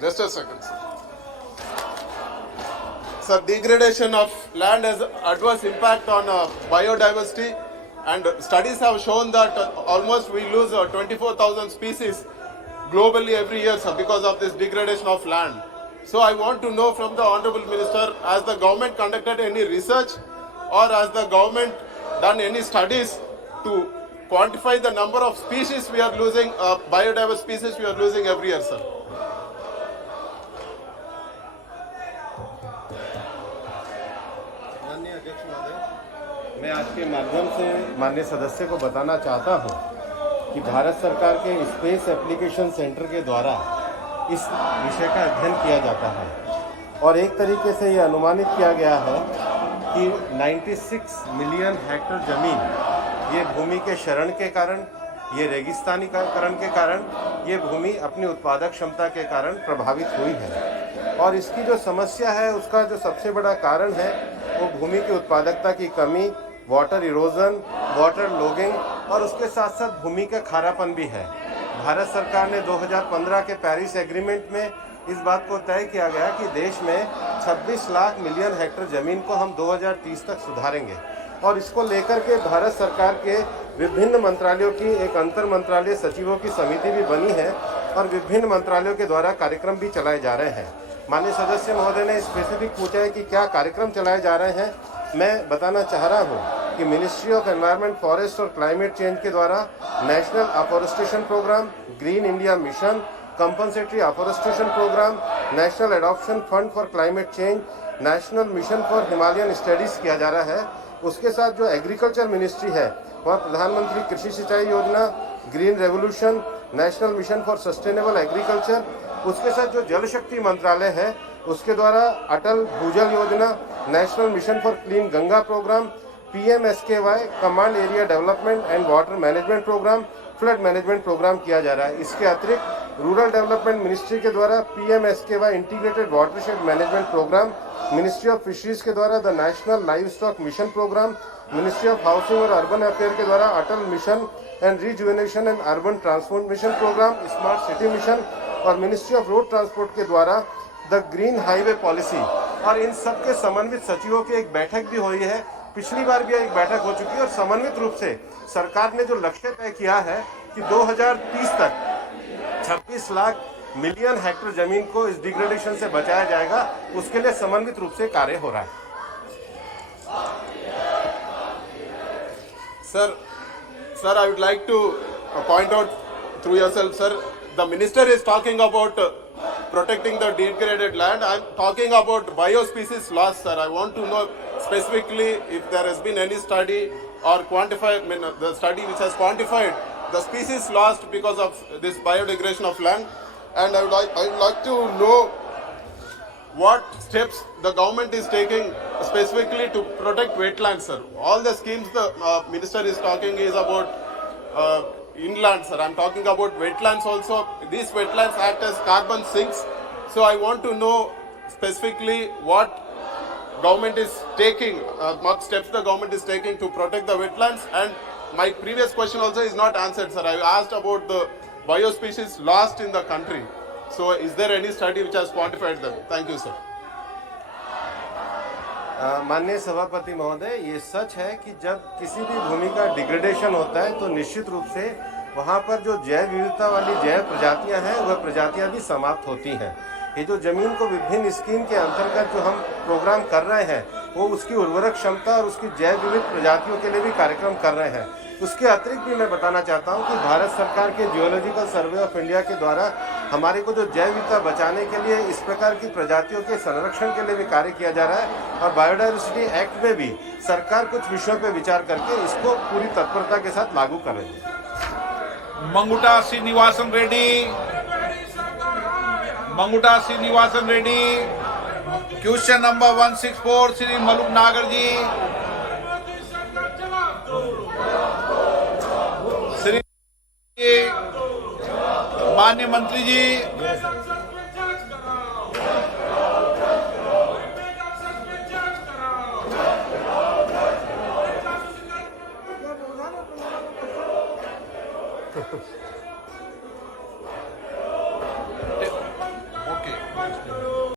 Just a second, sir. Sir, degradation of land has adverse impact on biodiversity, and studies have shown that almost we lose 24,000 species globally every year, sir, because of this degradation of land. So I want to know from the Honorable Minister, has the government conducted any research or has the government done any studies to quantify the number of species we are losing, biodiverse species we are losing every year, sir? माननीय अध्यक्ष महोदय, मैं आपके माध्यम से माननीय सदस्य को बताना चाहता हूं कि भारत सरकार के स्पेस एप्लीकेशन सेंटर के द्वारा इस विषय का अध्ययन किया जाता है और एक तरीके से ये अनुमानित किया गया है कि 96 मिलियन हेक्टेयर जमीन ये भूमि के क्षरण के कारण, ये रेगिस्तानीकरण के कारण, ये भूमि अपनी उत्पादक क्षमता के कारण प्रभावित हुई है। और इसकी जो समस्या है उसका जो सबसे बड़ा कारण है वो भूमि की उत्पादकता की कमी, वाटर इरोजन, वाटर लॉगिंग और उसके साथ साथ भूमि का खारापन भी है। भारत सरकार ने 2015 के पेरिस एग्रीमेंट में इस बात को तय किया गया कि देश में 26 लाख मिलियन हेक्टेयर ज़मीन को हम 2030 तक सुधारेंगे और इसको लेकर के भारत सरकार के विभिन्न मंत्रालयों की एक अंतर मंत्रालय सचिवों की समिति भी बनी है और विभिन्न मंत्रालयों के द्वारा कार्यक्रम भी चलाए जा रहे हैं। माननीय सदस्य महोदय ने स्पेसिफिक पूछा है कि क्या कार्यक्रम चलाए जा रहे हैं। मैं बताना चाह रहा हूं कि मिनिस्ट्री ऑफ एनवायरनमेंट, फॉरेस्ट और क्लाइमेट चेंज के द्वारा national afforestation programme, green India mission, compensatory afforestation programme, national adoption fund for climate change, national mission for Himalayan studies किया जा रहा है। उसके साथ जो एग्रीकल्चर मिनिस्ट्री है वहाँ प्रधानमंत्री कृषि सिंचाई योजना, green revolution, national mission for sustainable agriculture, उसके साथ जो जल शक्ति मंत्रालय है उसके द्वारा Atal Bhujal Yojana, national mission for clean Ganga programme, PMSKY command area development and water management programme, flood management programme किया जा रहा है। इसके अतिरिक्त रूरल डेवलपमेंट मिनिस्ट्री के द्वारा PMSKY integrated watershed management program, ministry of fisheries के द्वारा the national livestock mission program, ministry of housing और अर्बन अफेयर के द्वारा Atal mission and rejuvenation and urban transformation program, smart city mission और ministry of road transport के द्वारा the green highway policy. और इन सब के समन्वित सचिवों की एक बैठक भी हुई है। पिछली बार भी एक बैठक हो चुकी है और समन्वित रूप से सरकार ने जो लक्ष्य तय किया है कि 2030 तक 26 लाख मिलियन हेक्टेयर जमीन को इस डिग्रेडेशन से बचाया जाएगा, उसके लिए समन्वित रूप से कार्य हो रहा है। Sir, I would like to point out through yourself, sir, the minister is talking about protecting the degraded land. I'm talking about biospecies loss, sir. I want to know specifically if there has been any study or the study which has quantified the species lost because of this biodegradation of land. And I would like to know what steps the government is taking specifically to protect wetlands, sir. All the schemes the minister is talking is about inland, sir. I'm talking about wetlands also. These wetlands act as carbon sinks. So I want to know specifically what government is taking, what steps the government is taking to protect the wetlands. And my previous question also is not answered, sir. I asked about the biospecies lost in the country. So is there any study which has quantified them? Thank you, sir. माननीय सभापति महोदय, ये सच है कि जब किसी भी भूमि का डिग्रेडेशन होता है तो निश्चित रूप से वहाँ पर जो जैव विविधता वाली जैव प्रजातियाँ हैं वह प्रजातियाँ भी समाप्त होती हैं। ये जो जमीन को विभिन्न स्कीम के अंतर्गत जो हम प्रोग्राम कर रहे हैं वो उसकी उर्वरक क्षमता और उसकी जैव विविध प्रजातियों के लिए भी कार्यक्रम कर रहे हैं। उसके अतिरिक्त भी मैं बताना चाहता हूं कि भारत सरकार के जियोलॉजिकल सर्वे ऑफ इंडिया के द्वारा हमारे को जो जैव विविधता बचाने के लिए इस प्रकार की प्रजातियों के संरक्षण के लिए भी कार्य किया जा रहा है और बायोडायवर्सिटी एक्ट में भी सरकार कुछ विषयों पर विचार करके इसको पूरी तत्परता के साथ लागू कर रही है। मंगुटा श्रीनिवासन रेड्डी, क्वेश्चन नंबर 164 श्री मलुक नागर जी। श्री माननीय मंत्री जी, ओके, इंटरेस्टेड